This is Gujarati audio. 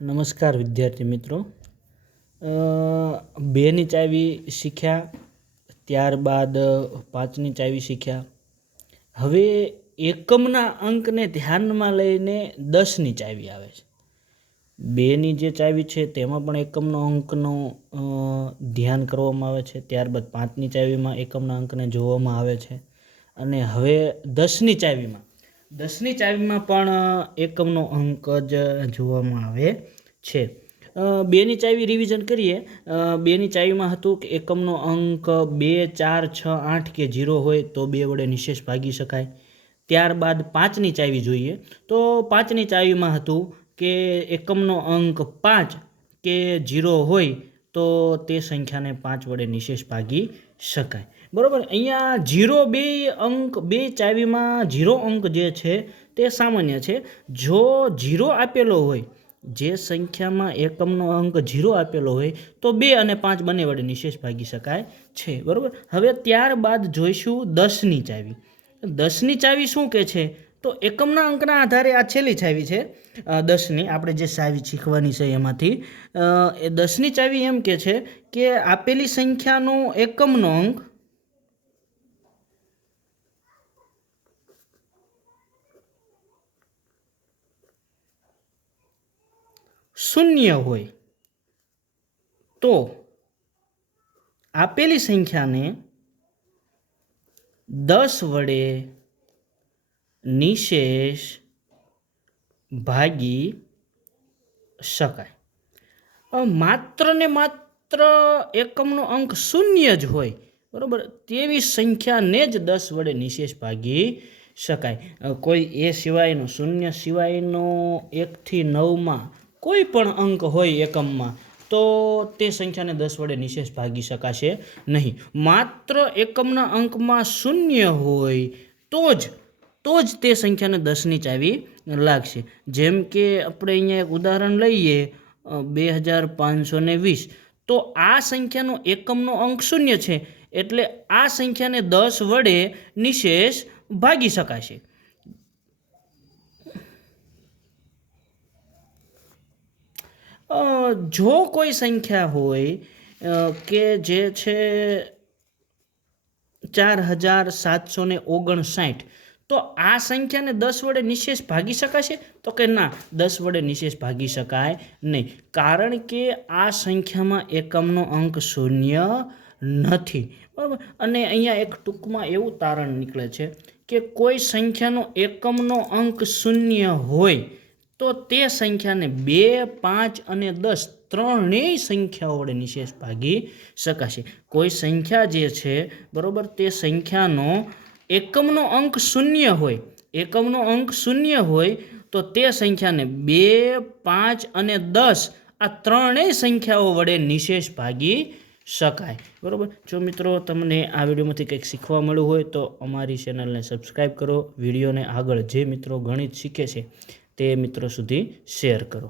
નમસ્કાર વિદ્યાર્થી મિત્રો, બેની ચાવી શીખ્યા, ત્યારબાદ પાંચની ચાવી શીખ્યા. હવે એકમના અંકને ધ્યાનમાં લઈને 10ની ચાવી આવે છે. બેની જે ચાવી છે તેમાં પણ એકમનો અંકનો ધ્યાન કરવામાં આવે છે. ત્યારબાદ પાંચની ચાવીમાં એકમના અંકને જોવામાં આવે છે. અને હવે 10ની ચાવીમાં પણ એકમનો અંક જ જોવામાં આવે છે. બેની ચાવી રિવિઝન કરીએ. બેની ચાવીમાં હતું કે એકમનો અંક 2, 4, 6, 8 કે 0 હોય તો 2 વડે નિશેષ ભાગી શકાય. ત્યારબાદ પાંચની ચાવી જોઈએ તો પાંચની ચાવીમાં હતું કે એકમનો અંક 5 કે 0 હોય તો તે સંખ્યાને 5 વડે નિશેષ ભાગી શકાય. બરાબર, અહીંયા 0 બે ચાવીમાં 0 અંક જે છે તે સામાન્ય છે. જો 0 આપેલો હોય, જે સંખ્યામાં એકમનો અંક 0 આપેલો હોય તો 2 અને 5 બંને વડે નિશેષ ભાગી શકાય છે. બરાબર, હવે ત્યારબાદ જોઈશું 10ની ચાવી. 10ની ચાવી શું કહે છે તો એકમના અંકના આધારે આ છેલ્લી ચાવી છે. 10ની આપણે જે ચાવી શીખવાની છે એમાંથી 10ની ચાવી એમ કહે છે કે આપેલી સંખ્યાનો એકમનો અંક શૂન્ય હોય તો આપેલી સંખ્યાને 10 વડે નિશેષ ભાગી શકાય. માત્ર ને માત્ર એકમનો અંક શૂન્ય જ હોય, બરાબર, તેવી સંખ્યાને જ 10 વડે નિશેષ ભાગી શકાય. કોઈ એ સિવાયનો, શૂન્ય સિવાયનો 1 થી 9માં કોઈ પણ અંક હોય એકમમાં તો તે સંખ્યાને 10 વડે નિશેષ ભાગી શકાશે નહીં. માત્ર એકમના અંકમાં શૂન્ય હોય તો જ તે સંખ્યાને 10ની ચાવી લાગશે. જેમ કે આપણે અહીંયા એક ઉદાહરણ લઈએ, 2520, તો આ સંખ્યાનો એકમનો અંક શૂન્ય છે એટલે આ સંખ્યાને 10 વડે નિશેષ ભાગી શકાશે. જો કોઈ સંખ્યા હોય કે જે છે 4759, તો આ સંખ્યાને 10 વડે નિશેષ ભાગી શકાશે તો કે ના, 10 વડે નિશેષ ભાગી શકાય નહીં, કારણ કે આ સંખ્યામાં એકમનો અંક શૂન્ય નથી. બરાબર, અને અહીંયા એક ટૂંકમાં એવું તારણ નીકળે છે કે કોઈ સંખ્યાનો એકમનો અંક શૂન્ય હોય તો તે સંખ્યાને 2, 5 અને 10 ત્રણેય સંખ્યાઓ વડે નિશેષ ભાગી શકાશે. કોઈ સંખ્યા જે છે, બરાબર, તે સંખ્યાનો એકમનો અંક શૂન્ય હોય તો તે સંખ્યાને 2, 5 અને 10 આ ત્રણેય સંખ્યાઓ વડે નિશેષ ભાગી શકાય. બરાબર, જો મિત્રો તમને આ વિડીયોમાંથી કંઈક શીખવા મળ્યું હોય તો અમારી ચેનલને સબસ્ક્રાઈબ કરો. વિડીયોને આગળ જે મિત્રો ગણિત શીખે છે તે મિત્રો સુધી શેર કરો.